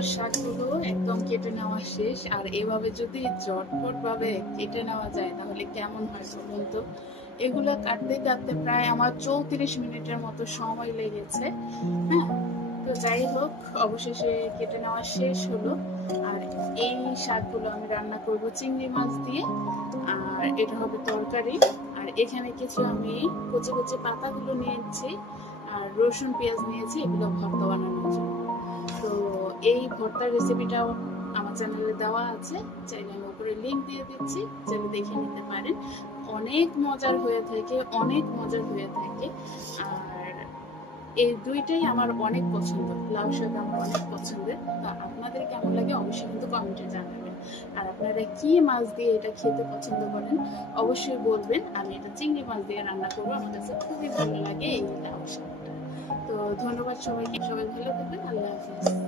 আমার শাকগুলো একদম কেটে নেওয়া শেষ। আর এভাবে যদি ঝটপট ভাবে কেটে নেওয়া যায় তাহলে কেমন হয় বলুন তো। এগুলো কাটতে কাটতে প্রায় আমার 34 মিনিটের মতো সময় লেগেছে। হ্যাঁ, তো যাই হোক, অবশেষে কেটে নেওয়া শেষ হলো। আর এই শাকগুলো আমি রান্না করব চিংড়ি মাছ দিয়ে। আর এটা হবে তরকারি। আর এখানে কিছু আমি কচি কচি পাতাগুলো নিয়েছি আর রসুন পেঁয়াজ নিয়েছি, এগুলো ভর্তা বানানোর জন্য। তো এই ভর্তার রেসিপিটাও আমার চ্যানেলে দেওয়া আছে, চাইলে আমি উপরে লিংক দিয়ে দিচ্ছি, চাইলে দেখে নিতে পারেন। অনেক মজার হয়ে থাকে, অনেক মজার হয়ে থাকে। আর এই দুইটাই আমার অনেক পছন্দ, লাউ শাক আমার অনেক পছন্দের। তো আপনাদের কেমন লাগে অবশ্যই কিন্তু কমেন্টে জানাবেন। আর আপনারা কি মাছ দিয়ে এটা খেতে পছন্দ করেন অবশ্যই বলবেন। আমি এটা চিংড়ি মাছ দিয়ে রান্না করবো, আমার কাছে খুবই ভালো লাগে এই লাউ শাকটা। তো ধন্যবাদ সবাইকে, সবাই ভালো থাকবেন, আল্লাহ হাফিজ।